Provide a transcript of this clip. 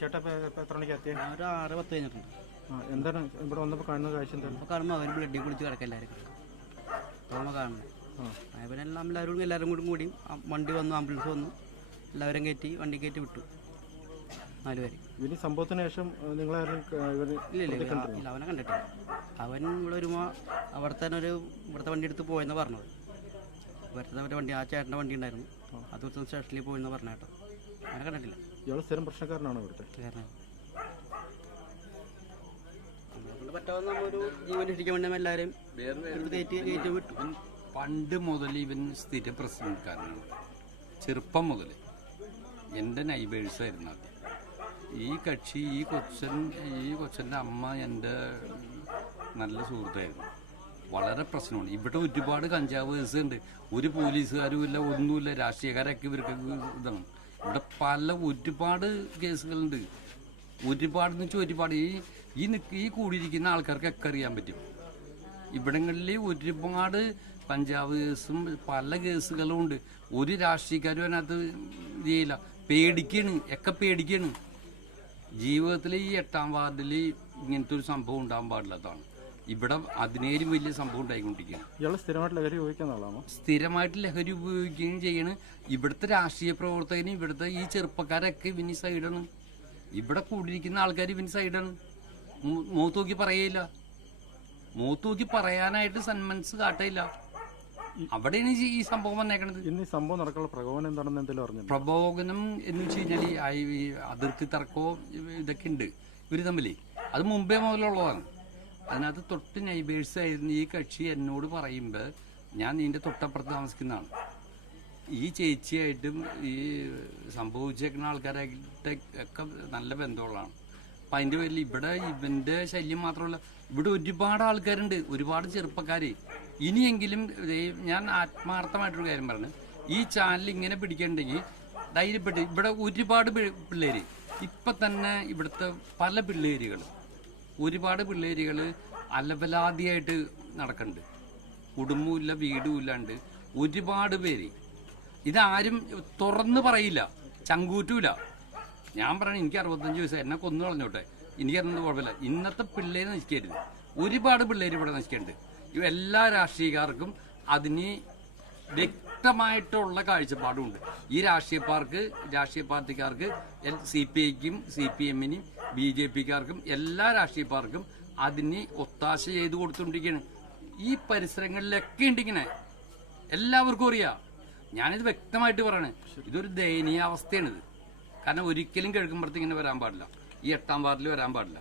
ചേട്ടാ എത്ര മണിക്ക് എത്തിയ? ഒരു 6:10 കഴിഞ്ഞിട്ടുണ്ട്. എന്താണ് ഇവിടെ വന്നപ്പോൾ കാണുന്ന കാഴ്ച? എന്താണ് കാണുമ്പോൾ അവർ ബ്ലഡിൽ കുളിച്ച് കിടക്കെല്ലാവരും കാണുന്നത്. പിന്നെ എല്ലാവരും കൂടി വണ്ടി വന്നു, ആംബുലൻസ് വന്നു, എല്ലാവരും കയറ്റി വണ്ടി കയറ്റി വിട്ടു. 4 പേര്. ഇനി സംഭവത്തിന് ശേഷം നിങ്ങളാരും ഇല്ല, അവനെ കണ്ടിട്ടില്ല. അവൻ ഇവിടെ വരുമ്പോൾ ഇവിടുത്തെ വണ്ടി എടുത്ത് പോയെന്ന് പറഞ്ഞത്. ഇവിടുത്തെ വണ്ടി, ആ ചേട്ടൻ്റെ വണ്ടി ഉണ്ടായിരുന്നു, അത് ദിവസം സ്റ്റേഷനിൽ പോയെന്ന് പറഞ്ഞ കേട്ടോ. അവനെ കണ്ടിട്ടില്ല. ഇയാൾ സ്ഥിരം പ്രശ്നക്കാരനാണോ ഇവിടുത്തെ? പറ്റാവുന്ന ഒരു ജീവൻ രക്ഷിക്കാൻ വേണ്ടി എല്ലാവരും കയറ്റി വിട്ടു. പണ്ട് മുതൽ ഇവൻ സ്ഥിര പ്രശ്നക്കാരനാണ്. ചെറുപ്പം മുതൽ എൻ്റെ നൈബേഴ്സായിരുന്നു അത്. ഈ കക്ഷി, ഈ കൊച്ചൻ്റെ അമ്മ എൻ്റെ നല്ല സുഹൃത്തായിരുന്നു. വളരെ പ്രശ്നമാണ്. ഇവിടെ ഒരുപാട് കഞ്ചാവ് കേസുണ്ട്. ഒരു പോലീസുകാരും ഇല്ല, ഒന്നുമില്ല. രാഷ്ട്രീയക്കാരൊക്കെ ഇവർക്ക് ഇതാണ്. ഇവിടെ ഒരുപാട് കേസുകളുണ്ട്. ഒരുപാടെന്ന് വെച്ചാൽ ഒരുപാട്. ഈ കൂടിയിരിക്കുന്ന ആൾക്കാർക്കൊക്കെ അറിയാൻ പറ്റും. ഇവിടങ്ങളിൽ ഒരുപാട് കഞ്ചാവ് കേസും പല കേസുകളും ഉണ്ട്. ഒരു രാഷ്ട്രീയക്കാരും അതിനകത്ത് ചെയ്യില്ല. പേടിക്കാണ്. ജീവിതത്തിൽ ഈ 8ാം വാർഡിൽ ഇങ്ങനത്തെ ഒരു സംഭവം ഉണ്ടാകാൻ പാടില്ലാത്തതാണ്. ഇവിടെ അതിനേലും വലിയ സംഭവം ഉണ്ടായിക്കൊണ്ടിരിക്കുകയാണ്. ഇയാൾ സ്ഥിരമായിട്ട് ലഹരി ഉപയോഗിക്കുന്ന ആളാണോ? സ്ഥിരമായിട്ട് ലഹരി ഉപയോഗിക്കുകയും ചെയ്യണ്. ഇവിടുത്തെ രാഷ്ട്രീയ പ്രവർത്തകന്, ഇവിടുത്തെ ഈ ചെറുപ്പക്കാരൊക്കെ ഇവന് സൈഡാണ്. ഇവിടെ കൂടിയിരിക്കുന്ന ആൾക്കാർ ഇവന് സൈഡാണ്. മൂത്ത് നോക്കി പറയയില്ല. മൂത്ത് നോക്കി പറയാനായിട്ട് സന്മനസ് കാട്ടയില്ല. അവിടെയാണ് ഈ സംഭവം വന്നേക്കണത്. ഇന്ന് ഈ സംഭവം നടക്കാനുള്ള പ്രകോപനം എന്താണെന്ന് എന്തെങ്കിലും അറിഞ്ഞു? പ്രകോപനം എന്ന് വെച്ച് കഴിഞ്ഞാൽ ഈ അതിർത്തി തർക്കവും ഇതൊക്കെ ഉണ്ട് ഇവര് തമ്മിൽ. അത് മുമ്പേ മുതലുള്ളതാണ്. അതിനകത്ത് തൊട്ട് നൈബേഴ്സ് ആയിരുന്നു. ഈ കക്ഷി എന്നോട് പറയുമ്പോൾ ഞാൻ നിന്റെ തൊട്ടപ്പുറത്ത് താമസിക്കുന്നതാണ്. ഈ ചേച്ചിയായിട്ടും ഈ സംഭവിച്ചേക്കുന്ന ആൾക്കാരായിട്ട് ഒക്കെ നല്ല ബന്ധമുള്ളതാണ്. അപ്പം അതിൻ്റെ പേരിൽ ഇവിടെ ഇവൻ്റെ ശല്യം മാത്രമല്ല, ഇവിടെ ഒരുപാട് ആൾക്കാരുണ്ട്, ഒരുപാട് ചെറുപ്പക്കാർ. ഇനിയെങ്കിലും ഞാൻ ആത്മാർത്ഥമായിട്ടൊരു കാര്യം പറഞ്ഞു, ഈ ചാനൽ ഇങ്ങനെ പിടിക്കണ്ടെങ്കിൽ ധൈര്യപ്പെട്ട് ഇവിടെ ഒരുപാട് പിള്ളേർ ഇപ്പം തന്നെ ഇവിടുത്തെ പല ഒരുപാട് പിള്ളേരുകൾ അലബലാദിയായിട്ട് നടക്കുന്നുണ്ട്. കുടുംബമില്ല, വീടും ഇല്ലാണ്ട് ഒരുപാട് പേര്. ഇതാരും തുറന്ന് പറയില്ല, ചങ്കൂറ്റൂല. ഞാൻ പറയണ എനിക്ക് 65 വയസ്സ്, എന്നെ കൊന്നു കളഞ്ഞോട്ടെ, എനിക്കറിയുന്നത് കുഴപ്പമില്ല. ഇന്നത്തെ പിള്ളേര് നശിക്കരുത്. ഒരുപാട് പിള്ളേർ ഇവിടെ നശിക്കുന്നുണ്ട്. എല്ലാ രാഷ്ട്രീയക്കാർക്കും അതിന് വ്യക്തമായിട്ടുള്ള കാഴ്ചപ്പാടുമുണ്ട്. ഈ രാഷ്ട്രീയ പാർട്ടിക്കാർക്ക് CPIക്കും CPMനും BJPക്കാർക്കും എല്ലാ രാഷ്ട്രീയ പാർക്കും അതിന് ഒത്താശ ചെയ്ത് കൊടുത്തുകൊണ്ടിരിക്കുകയാണ്. ഈ പരിസരങ്ങളിലൊക്കെ ഉണ്ടിങ്ങനെ എല്ലാവർക്കും അറിയാം. ഞാനിത് വ്യക്തമായിട്ട് പറയണേ, ഇതൊരു ദയനീയാവസ്ഥയാണിത്. കാരണം ഒരിക്കലും കിഴക്കുമ്പുറത്ത് ഇങ്ങനെ വരാൻ പാടില്ല. ഈ 8ാം വാർഡിൽ വരാൻ പാടില്ല.